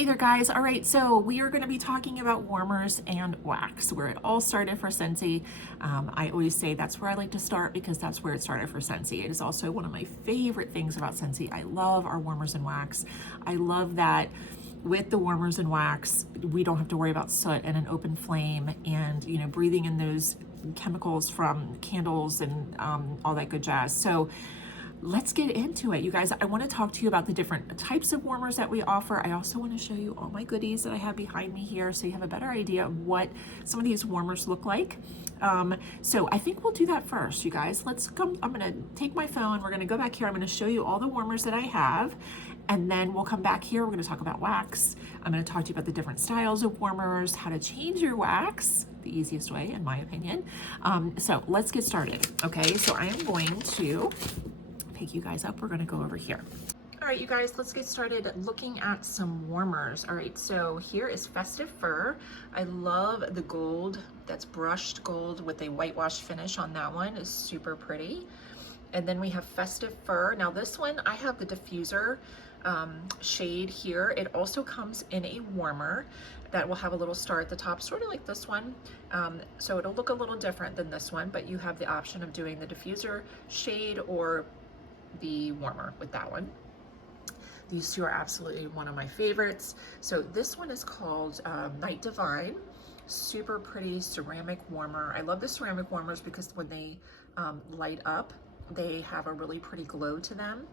Hey there guys, all right, so we are going to be talking about warmers and wax, where it all started for Scentsy. I always say that's where I like to start because that's where it started for Scentsy. It is also one of my favorite things about Scentsy. I love our warmers and wax. I love that with the warmers and wax, we don't have to worry about soot and an open flame and, breathing in those chemicals from candles and all that good jazz. So let's get into it, you guys. I want to talk to you about the different types of warmers that we offer. I also want to show you all my goodies that I have behind me here so you have a better idea of what some of these warmers look like. So I think we'll do that first, you guys. Let's come. I'm going to take my phone. We're going to go back here. I'm going to show you all the warmers that I have, and then we'll come back here. We're going to talk about wax. I'm going to talk to you about the different styles of warmers, how to change your wax, the easiest way, in my opinion. So let's get started. Okay, so I am going to pick you guys up. We're going to go over here. All right, you guys, let's get started looking at some warmers. All right, so here is Festive Fur. I love the gold, that's brushed gold with a whitewash finish on that one. Is super pretty. And then we have Festive Fur. Now this one, I have the diffuser shade here. It also comes in a warmer that will have a little star at the top, sort of like this one. So it'll look a little different than this one, but you have the option of doing the diffuser shade or the warmer with that one. These two are absolutely one of my favorites. So this one is called Night Divine. Super pretty ceramic warmer. I love the ceramic warmers because when they light up, they have a really pretty glow to them.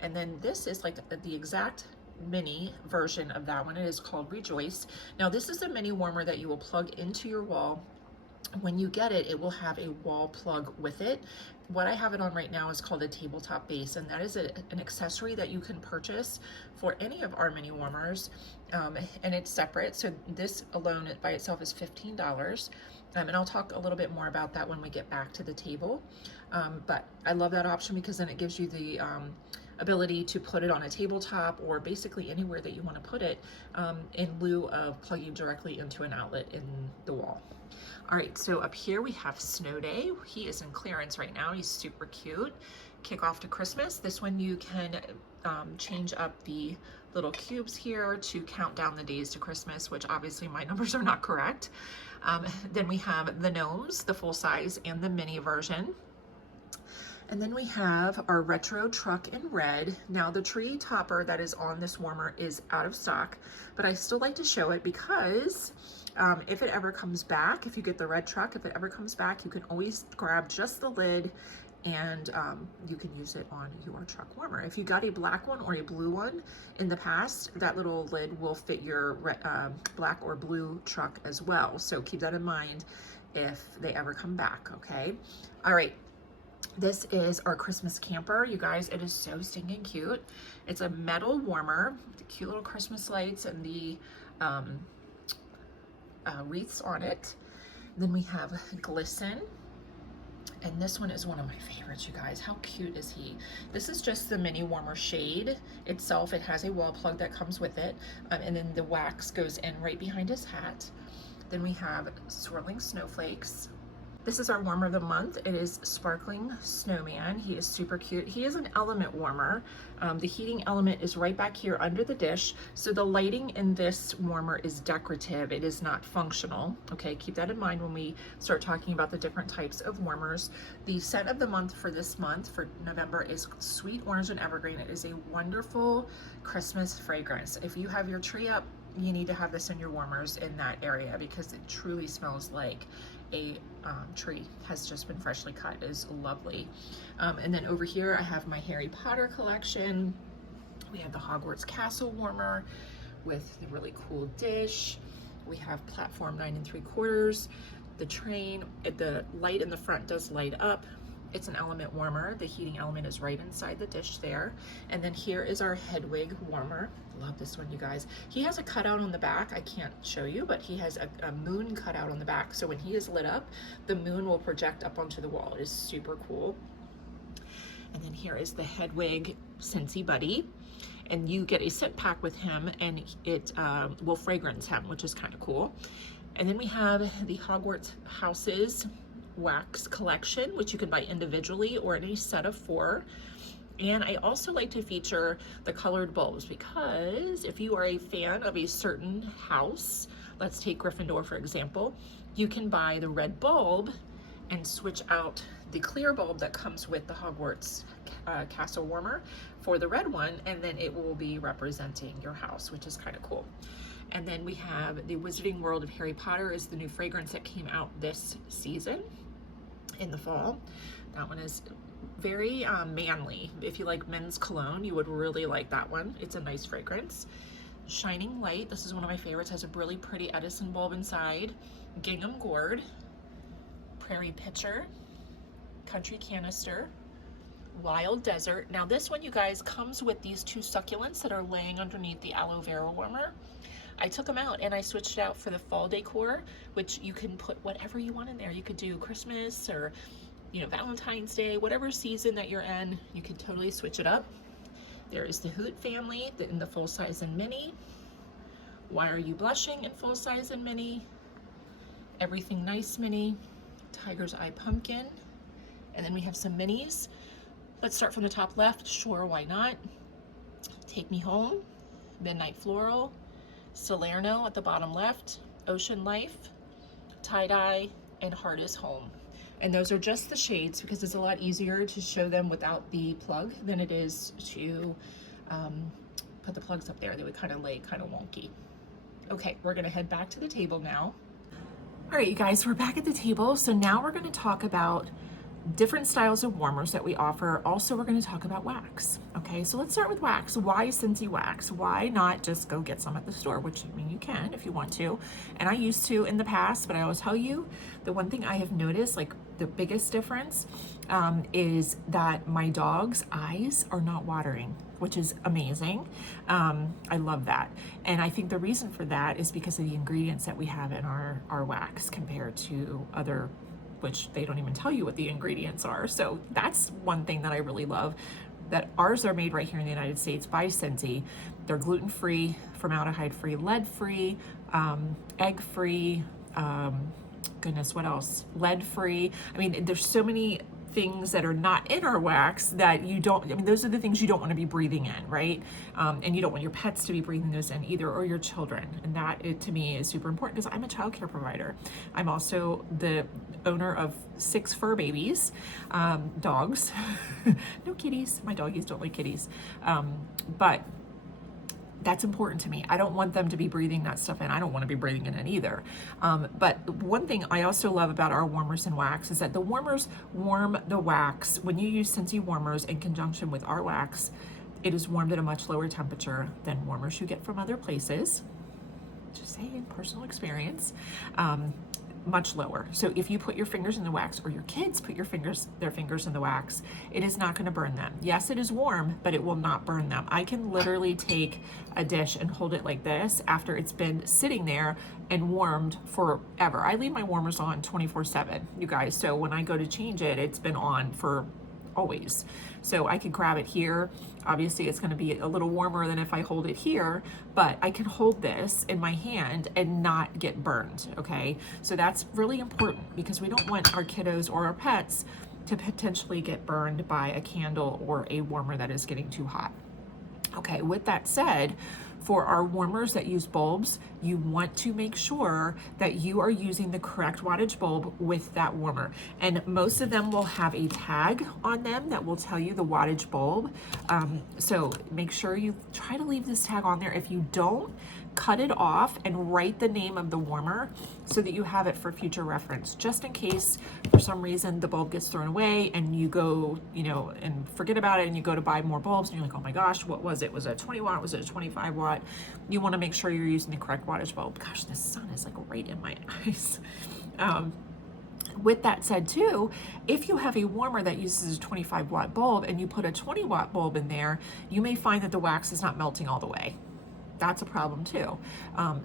And then this is like the exact mini version of that one. It is called Rejoice. Now this is a mini warmer that you will plug into your wall. When you get it, it will have a wall plug with it. What I have it on right now is called a tabletop base, and that is an accessory that you can purchase for any of our mini warmers, and it's separate. So this alone by itself is $15, and I'll talk a little bit more about that when we get back to the table. But I love that option because then it gives you the ability to put it on a tabletop or basically anywhere that you want to put it, in lieu of plugging directly into an outlet in the wall. All right, so up here we have Snow Day. He is in clearance right now. He's super cute. Kick off to Christmas. This one you can change up the little cubes here to count down the days to Christmas, which obviously my numbers are not correct. Then we have the gnomes, the full size and the mini version. And then we have our retro truck in red. Now the tree topper that is on this warmer is out of stock, but I still like to show it because if it ever comes back, if you get the red truck, if it ever comes back, you can always grab just the lid and you can use it on your truck warmer. If you got a black one or a blue one in the past, that little lid will fit your black or blue truck as well. So keep that in mind if they ever come back, okay? All right. This is our Christmas camper. You guys, it is so stinking cute. It's a metal warmer, the cute little Christmas lights and the wreaths on it. Then we have Glisten. And this one is one of my favorites, you guys. How cute is he? This is just the mini warmer shade itself. It has a wall plug that comes with it. And then the wax goes in right behind his hat. Then we have Swirling Snowflakes. This is our warmer of the month. It is Sparkling Snowman. He is super cute. He is an element warmer. The heating element is right back here under the dish. So the lighting in this warmer is decorative. It is not functional. Okay, keep that in mind when we start talking about the different types of warmers. The scent of the month for this month, for November, is Sweet Orange and Evergreen. It is a wonderful Christmas fragrance. If you have your tree up, you need to have this in your warmers in that area because it truly smells like a tree has just been freshly cut. It is lovely. And then over here I have my Harry Potter collection. We have the Hogwarts Castle warmer with the really cool dish. We have Platform 9 3/4. The train, the light in the front does light up. It's an element warmer. The heating element is right inside the dish there. And then here is our Hedwig warmer. Love this one, you guys. He has a cutout on the back. I can't show you, but he has a moon cutout on the back. So when he is lit up, the moon will project up onto the wall. It is super cool. And then here is the Hedwig Scentsy Buddy. And you get a scent pack with him and it will fragrance him, which is kind of cool. And then we have the Hogwarts Houses wax collection, which you could buy individually or in a set of 4. And I also like to feature the colored bulbs because if you are a fan of a certain house, let's take Gryffindor for example, you can buy the red bulb and switch out the clear bulb that comes with the Hogwarts castle warmer for the red one, and then it will be representing your house, which is kind of cool. And then we have the Wizarding World of Harry Potter is the new fragrance that came out this season in the fall. That one is very manly. If you like men's cologne, you would really like that one. It's a nice fragrance. Shining Light, this is one of my favorites, has a really pretty Edison bulb inside. Gingham Gourd, Prairie Pitcher, Country Canister, Wild Desert. Now this one, you guys, comes with these two succulents that are laying underneath the aloe vera warmer. I took them out and I switched it out for the fall decor, which you can put whatever you want in there. You could do Christmas or, you know, Valentine's Day, whatever season that you're in, you can totally switch it up. There is the Hoot family in the full size and mini. Why Are You Blushing in full size and mini. Everything Nice mini. Tiger's Eye Pumpkin. And then we have some minis. Let's start from the top left. Sure, why not? Take Me Home. Midnight Floral. Salerno at the bottom left. Ocean Life. Tie-Dye. And Heart is Home. And those are just the shades because it's a lot easier to show them without the plug than it is to put the plugs up there. They would kind of lay kind of wonky. Okay, we're gonna head back to the table now. All right, you guys, we're back at the table. So now we're gonna talk about different styles of warmers that we offer. Also, we're going to talk about wax. Okay, so let's start with wax. Why Scentsy wax? Why not just go get some at the store? Which, I mean, you can if you want to. And I used to in the past, but I always tell you, the one thing I have noticed, like the biggest difference, is that my dog's eyes are not watering, which is amazing. I love that. And I think the reason for that is because of the ingredients that we have in our wax compared to other, which they don't even tell you what the ingredients are. So that's one thing that I really love, that ours are made right here in the United States by Scentsy. They're gluten-free, formaldehyde-free, lead-free, egg-free, goodness, what else? Lead-free. I mean, there's so many things that are not in our wax that you don't, I mean, those are the things you don't want to be breathing in, right? And you don't want your pets to be breathing those in either, or your children. And that, to me, is super important because I'm a child care provider. I'm also the owner of 6 fur babies, dogs, no kitties. My doggies don't like kitties. But that's important to me. I don't want them to be breathing that stuff in. I don't want to be breathing it in either. But one thing I also love about our warmers and wax is that the warmers warm the wax. When you use Scentsy warmers in conjunction with our wax, it is warmed at a much lower temperature than warmers you get from other places. Just saying, personal experience. Much lower. So if you put your fingers in the wax, or your kids put their fingers in the wax, it is not going to burn them. Yes, it is warm, but it will not burn them. I can literally take a dish and hold it like this after it's been sitting there and warmed forever. I leave my warmers on 24/7, you guys. So when I go to change it, it's been on for always. So I could grab it here. Obviously it's going to be a little warmer than if I hold it here, but I can hold this in my hand and not get burned. Okay, so that's really important because we don't want our kiddos or our pets to potentially get burned by a candle or a warmer that is getting too hot. Okay, with that said, for our warmers that use bulbs, you want to make sure that you are using the correct wattage bulb with that warmer. And most of them will have a tag on them that will tell you the wattage bulb. So make sure you try to leave this tag on there. If you don't, cut it off and write the name of the warmer so that you have it for future reference, just in case for some reason the bulb gets thrown away and you go, you know, and forget about it and you go to buy more bulbs and you're like, oh my gosh, what was it? Was it a 20 watt? Was it a 25 watt? You want to make sure you're using the correct wattage bulb. Gosh, the sun is like right in my eyes. With that said too, if you have a warmer that uses a 25 watt bulb and you put a 20 watt bulb in there, you may find that the wax is not melting all the way. That's a problem too.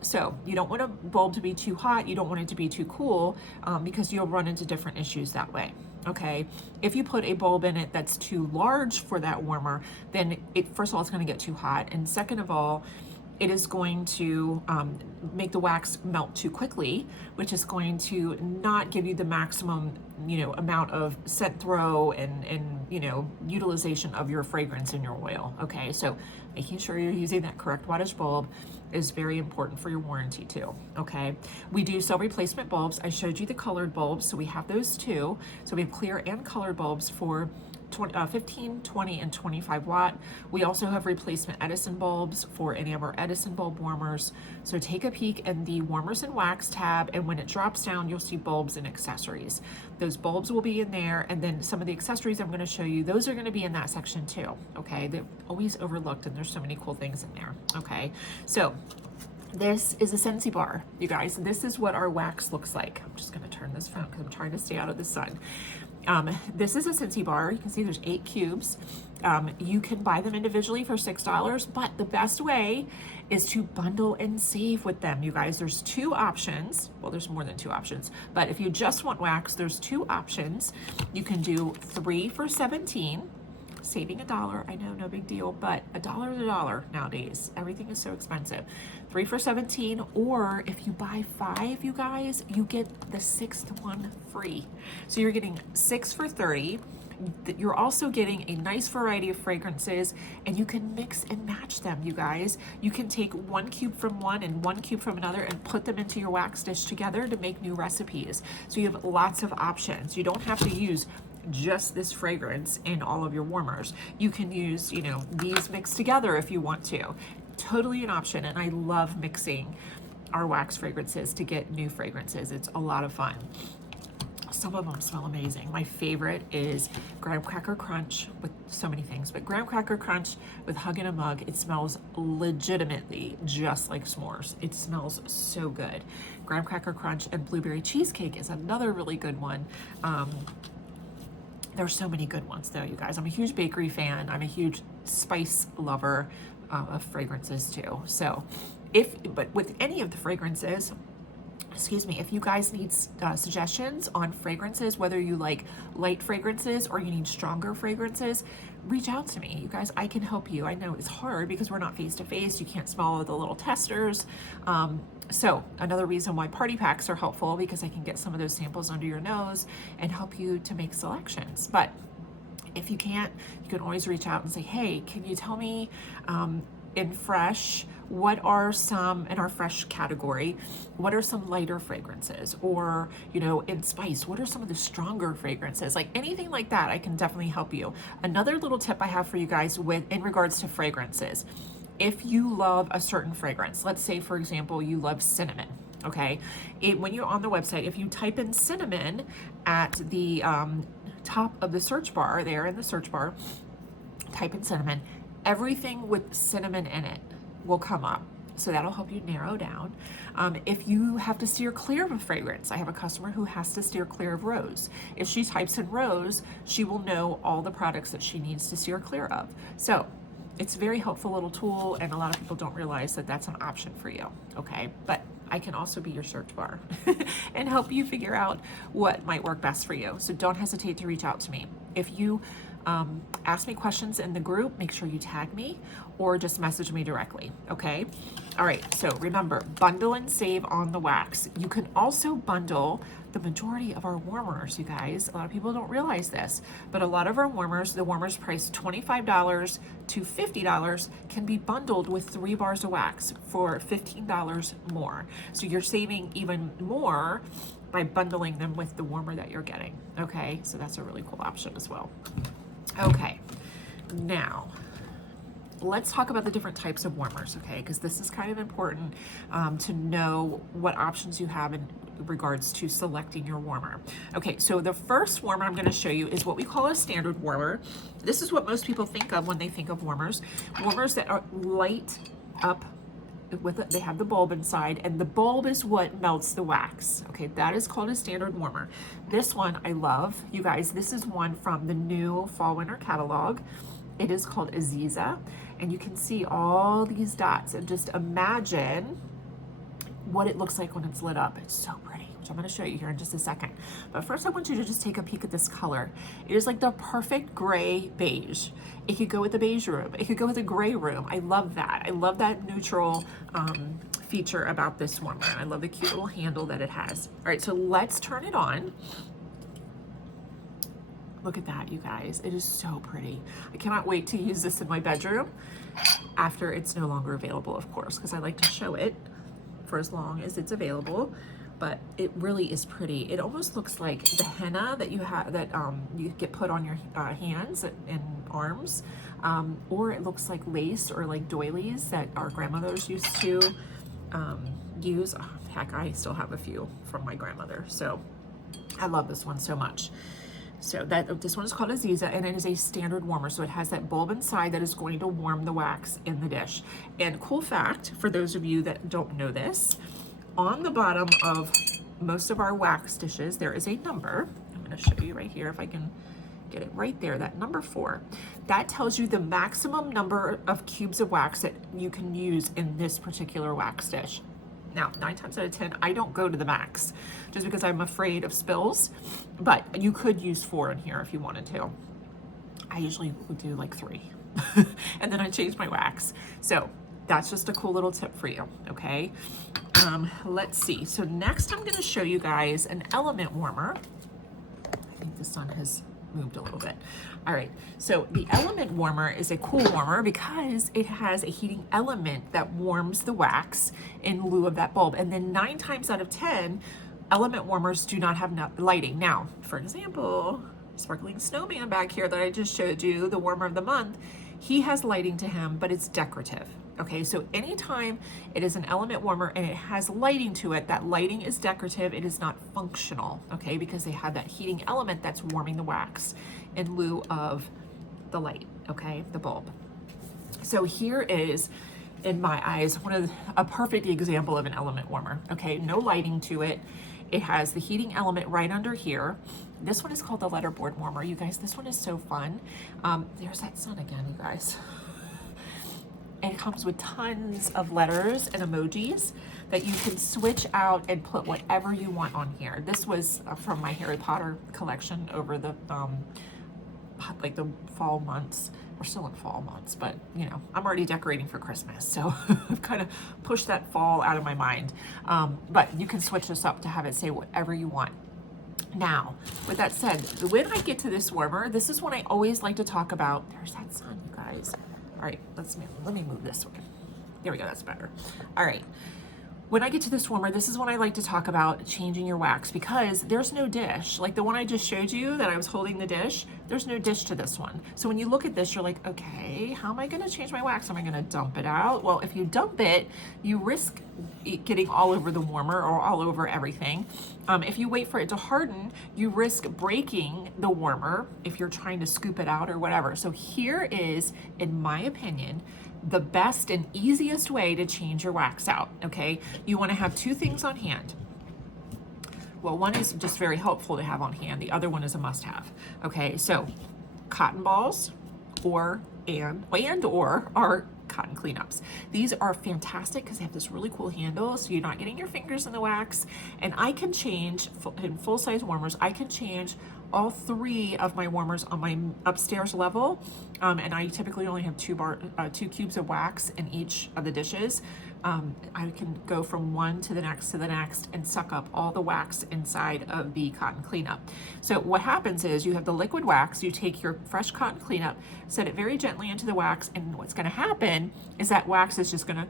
So you don't want a bulb to be too hot. You don't want it to be too cool because you'll run into different issues that way. Okay. If you put a bulb in it that's too large for that warmer, then first of all, it's going to get too hot. And second of all, it is going to make the wax melt too quickly, which is going to not give you the maximum, amount of scent throw and utilization of your fragrance in your oil. Okay, so making sure you're using that correct wattage bulb is very important for your warranty too. Okay, we do sell replacement bulbs. I showed you the colored bulbs, so we have those too. So we have clear and colored bulbs for 15, 20, and 25 watt. We also have replacement Edison bulbs for any of our Edison bulb warmers. So take a peek in the warmers and wax tab, and when it drops down, you'll see bulbs and accessories. Those bulbs will be in there, and then some of the accessories I'm going to show you, those are going to be in that section too. Okay, they're always overlooked, and there's so many cool things in there. Okay, so this is a Scentsy bar, you guys. This is what our wax looks like. I'm just going to turn this down because I'm trying to stay out of the sun. This is a Scentsy bar. You can see there's 8 cubes. You can buy them individually for $6, but the best way is to bundle and save with them, you guys. There's 2 options. Well, there's more than 2 options, but if you just want wax, there's 2 options. You can do 3 for $17. Saving $1, I know, no big deal, but $1 is $1 nowadays. Everything is so expensive. 3 for $17, or if you buy 5, you guys, you get the 6th one free. So you're getting 6 for $30. You're also getting a nice variety of fragrances, and you can mix and match them, you guys. You can take 1 cube from one and 1 cube from another and put them into your wax dish together to make new recipes. So you have lots of options. You don't have to use just this fragrance in all of your warmers. You can use, these mixed together if you want to. Totally an option, and I love mixing our wax fragrances to get new fragrances. It's a lot of fun. Some of them smell amazing. My favorite is Graham Cracker Crunch with so many things, but Graham Cracker Crunch with Hug in a Mug, it smells legitimately just like s'mores. It smells so good. Graham Cracker Crunch and Blueberry Cheesecake is another really good one. There's so many good ones though, you guys. I'm a huge bakery fan. I'm a huge spice lover of fragrances too. So but with any of the fragrances, excuse me, if you guys need suggestions on fragrances, whether you like light fragrances or you need stronger fragrances, reach out to me, you guys. I can help you. I know it's hard because we're not face to face. You can't smell the little testers. So another reason why party packs are helpful, because I can get some of those samples under your nose and help you to make selections. But if you can't, you can always reach out and say, hey, can you tell me in fresh, what are some, in our fresh category, what are some lighter fragrances? Or, in spice, what are some of the stronger fragrances? Like anything like that, I can definitely help you. Another little tip I have for you guys in regards to fragrances. If you love a certain fragrance, let's say, for example, you love cinnamon, okay? When you're on the website, if you type in cinnamon at the top of the search bar, there in the search bar, type in cinnamon, everything with cinnamon in it will come up. So that'll help you narrow down. If you have to steer clear of a fragrance, I have a customer who has to steer clear of rose. If she types in rose, she will know all the products that she needs to steer clear of. So it's a very helpful little tool, and a lot of people don't realize that that's an option for you, okay? But I can also be your search bar and help you figure out what might work best for you. So don't hesitate to reach out to me. If you ask me questions in the group, make sure you tag me or just message me directly, okay? All right, so remember, bundle and save on the wax. You can also bundle the majority of our warmers, you guys. A lot of people don't realize this, but a lot of our warmers, the warmers priced $25 to $50, can be bundled with 3 bars of wax for $15 more. So you're saving even more by bundling them with the warmer that you're getting, okay? So that's a really cool option as well. Okay, now let's talk about the different types of warmers, okay? Because this is kind of important to know what options you have in regards to selecting your warmer. Okay, so the first warmer I'm going to show you is what we call a standard warmer. This is what most people think of when they think of warmers. Warmers that are light up with it, they have the bulb inside, and the bulb is what melts the wax. Okay, that is called a standard warmer. This one I love, you guys. This is one from the new fall winter catalog. It is called Aziza, and you can see all these dots, and just imagine what it looks like when it's lit up. It's so pretty which I'm going to show you here in just a second. But first I want you to just take a peek at this color. It is like the perfect gray beige. It could go with the beige room. It could go with a gray room. I love that. I love that neutral feature about this warmer. I love the cute little handle that it has. All right, so let's turn it on. Look at that, you guys. It is so pretty. I cannot wait to use this in my bedroom after it's no longer available, of course, because I like to show it for as long as it's available. But it really is pretty. It almost looks like the henna that you have, that you get put on your hands and arms, or it looks like lace or like doilies that our grandmothers used to use. Oh, heck, I still have a few from my grandmother. So I love this one so much. So this one is called Aziza, and it is a standard warmer. So it has that bulb inside that is going to warm the wax in the dish. And cool fact, for those of you that don't know this, on the bottom of most of our wax dishes, there is a number. I'm going to show you right here if I can get it right there, that number 4. That tells you the maximum number of cubes of wax that you can use in this particular wax dish. Now, 9 times out of 10, I don't go to the max just because I'm afraid of spills, but you could use 4 in here if you wanted to. I usually would do like 3 and then I change my wax. So that's just a cool little tip for you, okay? Let's see. So next I'm going to show you guys an element warmer. I think the sun has moved a little bit. All right, so the element warmer is a cool warmer because it has a heating element that warms the wax in lieu of that bulb. And then 9 times out of 10, element warmers do not have lighting. Now, for example, Sparkling Snowman back here that I just showed you, the warmer of the month, he has lighting to him, but it's decorative. Okay, so anytime it is an element warmer and it has lighting to it, that lighting is decorative, it is not functional, okay, because they have that heating element that's warming the wax in lieu of the light, okay, the bulb. So here is, in my eyes, a perfect example of an element warmer, okay, no lighting to it. It has the heating element right under here. This one is called the letterboard warmer. You guys, this one is so fun. There's that sun again, you guys. And it comes with tons of letters and emojis that you can switch out and put whatever you want on here. This was from my Harry Potter collection over the like the fall months. We're still in fall months, but you know, I'm already decorating for Christmas, so I've kind of pushed that fall out of my mind. But you can switch this up to have it say whatever you want. Now, with that said, when I get to this warmer, this is when I always like to talk about. There's that sun, you guys. All right, let me move this way. There we go, that's better. All right, when I get to this warmer, this is when I like to talk about changing your wax because there's no dish. Like the one I just showed you that I was holding the dish, there's no dish to this one. So when you look at this, you're like, okay, how am I gonna change my wax? Am I gonna dump it out? Well, if you dump it, you risk it getting all over the warmer or all over everything. If you wait for it to harden, you risk breaking the warmer if you're trying to scoop it out or whatever. So here is, in my opinion, the best and easiest way to change your wax out, okay? You wanna have 2 things on hand. Well, one is just very helpful to have on hand. The other one is a must-have, okay? So cotton balls or are cotton cleanups. These are fantastic because they have this really cool handle, so you're not getting your fingers in the wax. And I can change, in full-size warmers, I can change all 3 of my warmers on my upstairs level, and I typically only have 2 cubes of wax in each of the dishes. I can go from one to the next and suck up all the wax inside of the cotton cleanup. So what happens is you have the liquid wax, you take your fresh cotton cleanup, set it very gently into the wax, and what's gonna happen is that wax is just gonna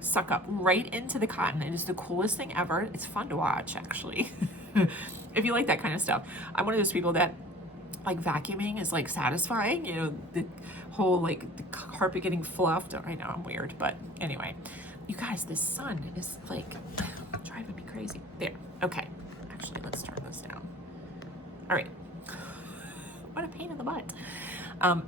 suck up right into the cotton. It is the coolest thing ever. It's fun to watch, actually. If you like that kind of stuff. I'm one of those people that like vacuuming is like satisfying, you know, the whole like the carpet getting fluffed. I know I'm weird, but anyway, you guys, this sun is like driving me crazy. There, okay. Actually, let's turn this down. All right. What a pain in the butt.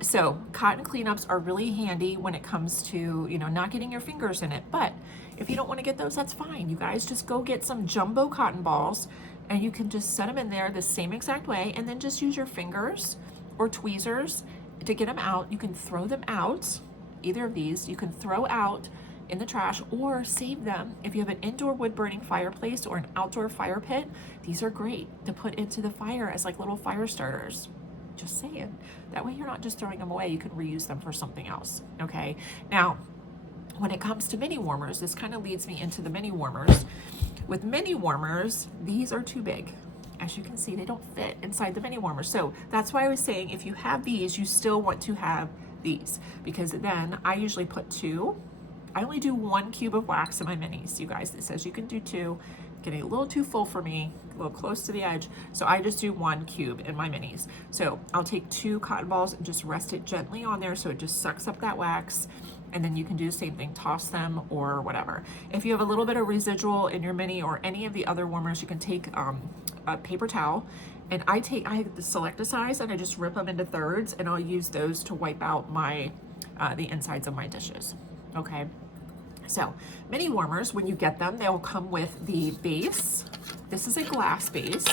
So cotton cleanups are really handy when it comes to, you know, not getting your fingers in it. But if you don't want to get those, that's fine. You guys just go get some jumbo cotton balls and you can just set them in there the same exact way and then just use your fingers or tweezers to get them out. You can throw them out, either of these, you can throw out in the trash or save them. If you have an indoor wood burning fireplace or an outdoor fire pit, these are great to put into the fire as like little fire starters. Just saying. That way you're not just throwing them away, you can reuse them for something else, okay? Now, when it comes to mini warmers, this kind of leads me into the mini warmers. With mini warmers, these are too big. As you can see, they don't fit inside the mini warmer. So that's why I was saying if you have these, you still want to have these, because then I usually put 2. I only do 1 cube of wax in my minis, you guys. It says you can do 2. Getting a little too full for me, a little close to the edge. So I just do 1 cube in my minis. So I'll take 2 cotton balls and just rest it gently on there so it just sucks up that wax. And then you can do the same thing, toss them or whatever. If you have a little bit of residual in your mini or any of the other warmers, you can take a paper towel. And I have the select a size and I just rip them into thirds and I'll use those to wipe out my the insides of my dishes, okay? So mini warmers, when you get them, they'll come with the base. This is a glass base.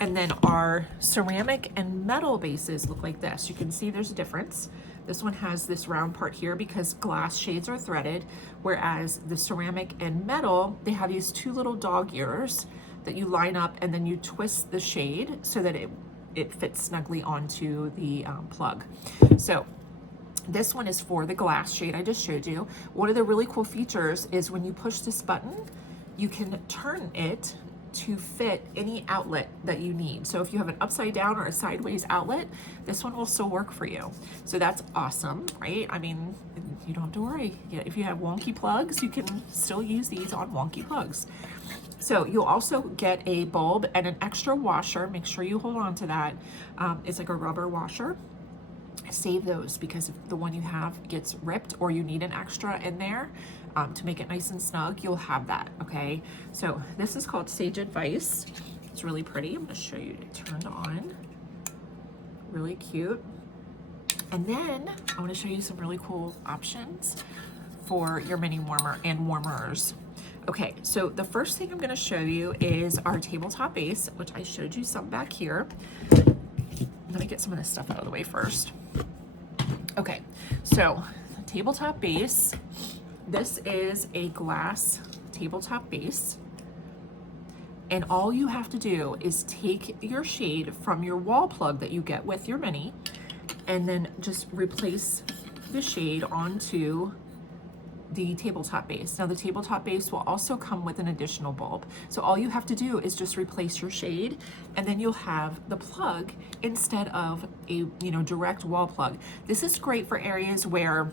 And then our ceramic and metal bases look like this. You can see there's a difference. This one has this round part here because glass shades are threaded, whereas the ceramic and metal, they have these 2 little dog ears that you line up and then you twist the shade so that it fits snugly onto the plug. So this one is for the glass shade I just showed you. One of the really cool features is when you push this button, you can turn it to fit any outlet that you need. So if you have an upside down or a sideways outlet, this one will still work for you. So that's awesome, right? I mean, you don't have to worry. If you have wonky plugs, you can still use these on wonky plugs. So you'll also get a bulb and an extra washer. Make sure you hold on to that. It's like a rubber washer. Save those because if the one you have gets ripped or you need an extra in there to make it nice and snug, you'll have that, okay? So this is called Sage Advice. It's really pretty. I'm gonna show you it turned on. Really cute. And then I wanna show you some really cool options for your mini warmer and warmers. Okay, so the first thing I'm gonna show you is our tabletop base, which I showed you some back here. Let me get some of this stuff out of the way first. Okay, so tabletop base. This is a glass tabletop base. And all you have to do is take your shade from your wall plug that you get with your mini and then just replace the shade onto the tabletop base. Now the tabletop base will also come with an additional bulb. So all you have to do is just replace your shade and then you'll have the plug instead of a direct wall plug. This is great for areas where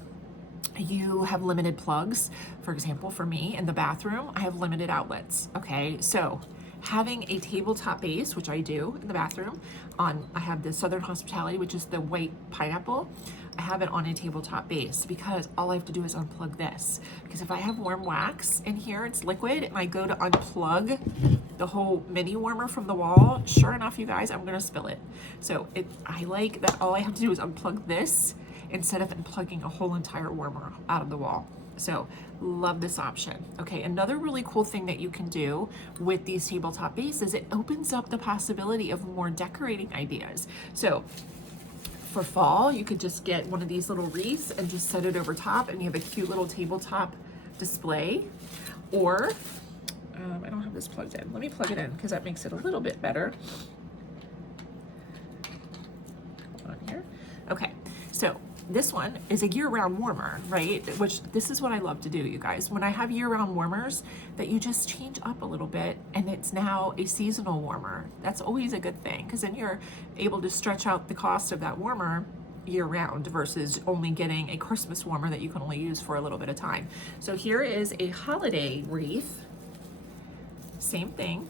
you have limited plugs. For example, for me in the bathroom, I have limited outlets, okay? So having a tabletop base, which I do in the bathroom, I have the Southern Hospitality, which is the white pineapple. I have it on a tabletop base because all I have to do is unplug this. Because if I have warm wax in here, it's liquid, and I go to unplug the whole mini warmer from the wall, sure enough, you guys, I'm gonna spill it. So I like that all I have to do is unplug this instead of unplugging a whole entire warmer out of the wall. So love this option. Okay, another really cool thing that you can do with these tabletop bases, it opens up the possibility of more decorating ideas. So for fall, you could just get one of these little wreaths and just set it over top and you have a cute little tabletop display. Or, I don't have this plugged in. Let me plug it in because that makes it a little bit better. On here. Okay, so this one is a year-round warmer, right? Which this is what I love to do, you guys. When I have year-round warmers that you just change up a little bit and it's now a seasonal warmer, that's always a good thing because then you're able to stretch out the cost of that warmer year-round versus only getting a Christmas warmer that you can only use for a little bit of time. So here is a holiday wreath. Same thing,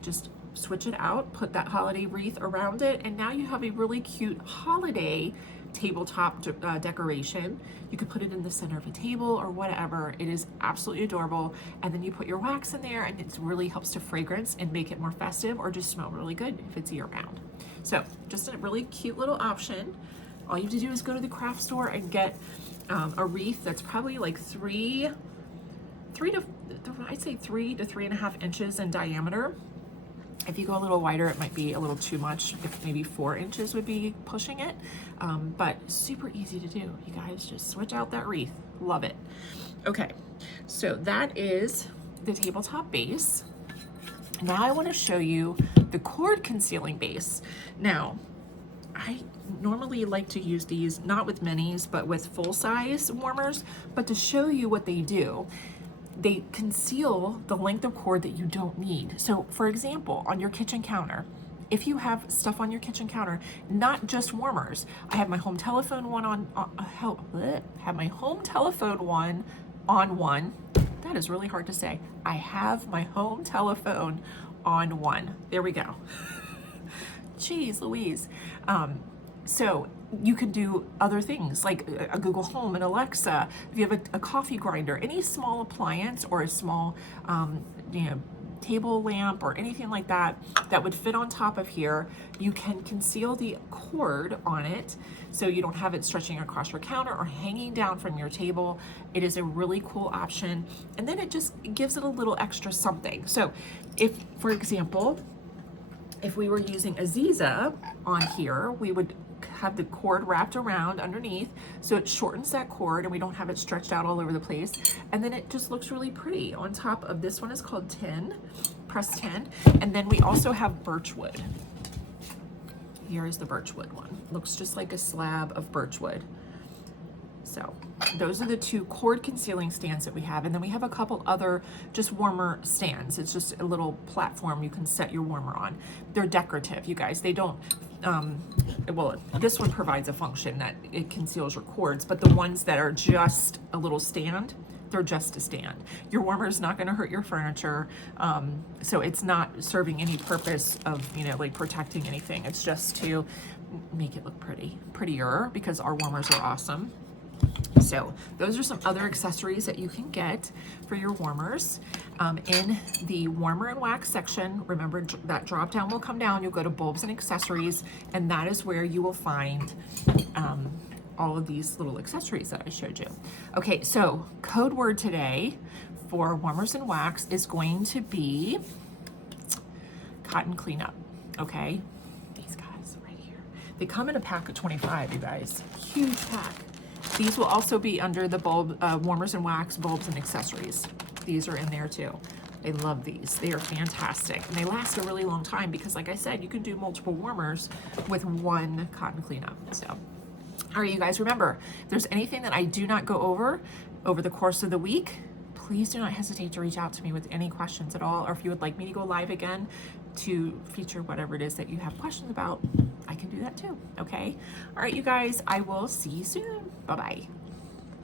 just switch it out, put that holiday wreath around it, and now you have a really cute holiday tabletop decoration. You could put it in the center of a table or whatever. It is absolutely adorable. And then you put your wax in there and it really helps to fragrance and make it more festive or just smell really good if it's year round. So just a really cute little option. All you have to do is go to the craft store and get a wreath that's probably like 3 to 3.5 inches in diameter. If you go a little wider, it might be a little too much. If maybe 4 inches would be pushing it, but super easy to do. You guys just switch out that wreath. Love it. Okay, so that is the tabletop base. Now I want to show you the cord concealing base. Now, I normally like to use these not with minis, but with full-size warmers, but to show you what they do. They conceal the length of cord that you don't need. So for example, on your kitchen counter, if you have stuff on your kitchen counter, not just warmers, I have my home telephone one have my home telephone one on one. That is really hard to say. I have my home telephone on one. There we go. Jeez Louise. So you can do other things like a Google Home and Alexa. If you have a coffee grinder, any small appliance or a small, table lamp or anything like that that would fit on top of here, you can conceal the cord on it so you don't have it stretching across your counter or hanging down from your table. It is a really cool option, and then it just gives it a little extra something. So if, for example, if we were using Aziza on here, we would have the cord wrapped around underneath, so it shortens that cord and we don't have it stretched out all over the place. And then it just looks really pretty on top of this one. Is called tin, pressed tin. And then we also have birchwood. Here is the birchwood one. Looks just like a slab of birchwood. So those are the 2 cord concealing stands that we have. And then we have a couple other just warmer stands. It's just a little platform you can set your warmer on. They're decorative, you guys. They don't, well, this one provides a function that it conceals your cords, but the ones that are just a little stand, they're just a stand. Your warmer is not gonna hurt your furniture. So it's not serving any purpose of, like protecting anything. It's just to make it look prettier, because our warmers are awesome. So those are some other accessories that you can get for your warmers. In the warmer and wax section, remember that drop down will come down. You'll go to bulbs and accessories, and that is where you will find all of these little accessories that I showed you. Okay, so code word today for warmers and wax is going to be cotton cleanup. Okay, these guys right here. They come in a pack of 25, you guys. Huge pack. These will also be under the bulb, warmers and wax, bulbs and accessories. These are in there too. I love these. They are fantastic. And they last a really long time because, like I said, you can do multiple warmers with one cotton cleanup. So, all right, you guys, remember, if there's anything that I do not go over the course of the week, please do not hesitate to reach out to me with any questions at all. Or if you would like me to go live again to feature whatever it is that you have questions about, I can do that too, okay? All right, you guys, I will see you soon. Bye-bye.